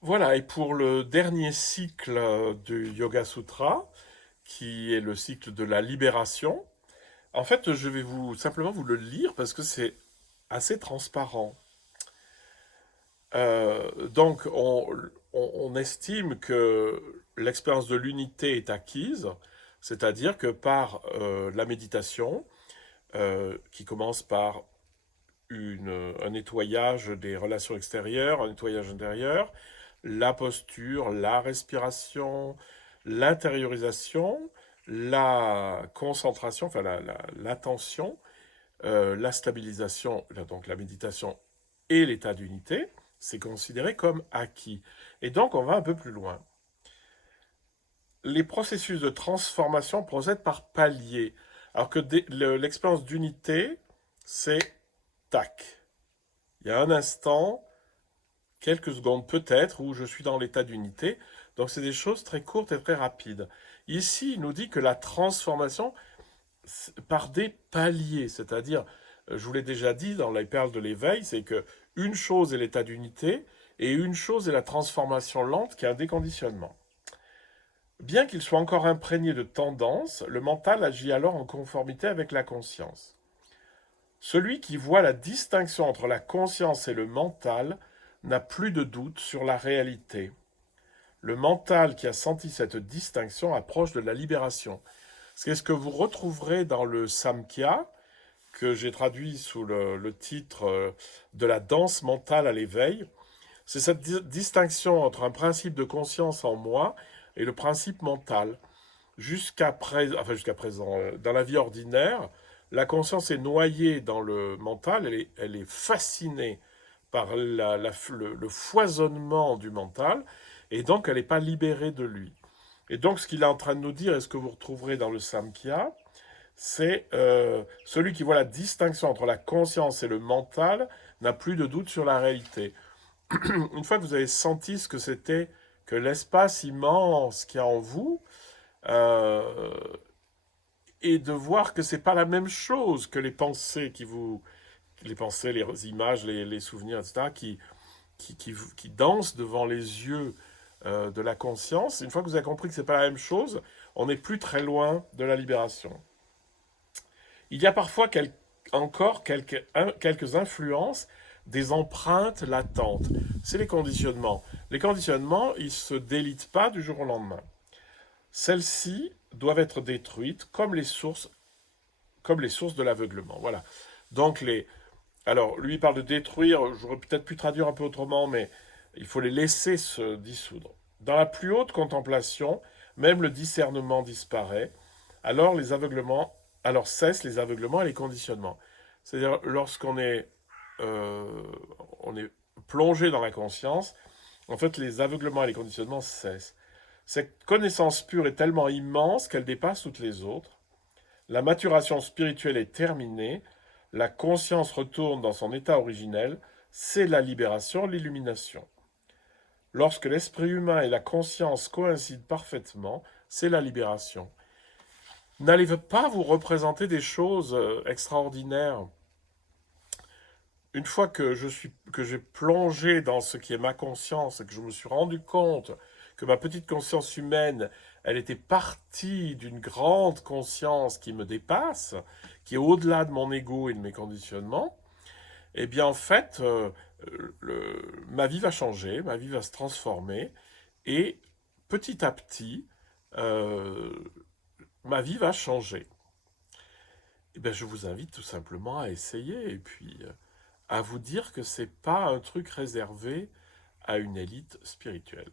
Voilà, et pour le dernier cycle du Yoga Sutra, qui est le cycle de la libération, en fait, je vais simplement vous le lire parce que c'est assez transparent. Donc, on estime que l'expérience de l'unité est acquise, c'est-à-dire que par la méditation, qui commence par un nettoyage des relations extérieures, un nettoyage intérieur, la posture, la respiration, l'intériorisation, la concentration, enfin l'attention, la stabilisation, donc la méditation et l'état d'unité, c'est considéré comme acquis. Et donc on va un peu plus loin. Les processus de transformation procèdent par paliers, alors que l'expérience d'unité, c'est tac. Il y a un instant, quelques secondes peut-être, où je suis dans l'état d'unité. Donc c'est des choses très courtes et très rapides. Ici, il nous dit que la transformation par des paliers, c'est-à-dire, je vous l'ai déjà dit dans les perles de l'éveil, c'est que une chose est l'état d'unité et une chose est la transformation lente qui est un déconditionnement. Bien qu'il soit encore imprégné de tendance, le mental agit alors en conformité avec la conscience. Celui qui voit la distinction entre la conscience et le mental n'a plus de doute sur la réalité. Le mental qui a senti cette distinction approche de la libération. C'est ce que vous retrouverez dans le Samkhya, que j'ai traduit sous le titre de la danse mentale à l'éveil. C'est cette distinction entre un principe de conscience en moi et le principe mental. Jusqu'à présent, dans la vie ordinaire, la conscience est noyée dans le mental, elle est fascinée par le foisonnement du mental, et donc elle n'est pas libérée de lui. Et donc ce qu'il est en train de nous dire, et ce que vous retrouverez dans le Samkhya, c'est celui qui voit la distinction entre la conscience et le mental n'a plus de doute sur la réalité. Une fois que vous avez senti ce que c'était que l'espace immense qu'il y a en vous, euh, et de voir que c'est pas la même chose que les pensées les pensées, les images, les souvenirs, etc., qui dansent devant les yeux de la conscience. Une fois que vous avez compris que c'est pas la même chose, on n'est plus très loin de la libération. Il y a parfois encore quelques influences des empreintes latentes. C'est les conditionnements. Les conditionnements, ils ne se délitent pas du jour au lendemain. Celles-ci doivent être détruites comme les sources de l'aveuglement. Voilà. Donc alors lui il parle de détruire. J'aurais peut-être pu traduire un peu autrement, mais il faut les laisser se dissoudre. Dans la plus haute contemplation, même le discernement disparaît. Alors les aveuglements, alors cessent les aveuglements et les conditionnements. C'est-à-dire euh, on est plongé dans la conscience, en fait les aveuglements et les conditionnements cessent. Cette connaissance pure est tellement immense qu'elle dépasse toutes les autres. La maturation spirituelle est terminée, la conscience retourne dans son état originel, c'est la libération, l'illumination. Lorsque l'esprit humain et la conscience coïncident parfaitement, c'est la libération. N'allez pas vous représenter des choses extraordinaires. Une fois que j'ai plongé dans ce qui est ma conscience et que je me suis rendu compte que ma petite conscience humaine, elle était partie d'une grande conscience qui me dépasse, qui est au-delà de mon ego et de mes conditionnements, eh bien en fait, ma vie va changer, ma vie va se transformer, et petit à petit, euh, ma vie va changer. Eh bien, je vous invite tout simplement à essayer, et puis à vous dire que c'est pas un truc réservé à une élite spirituelle.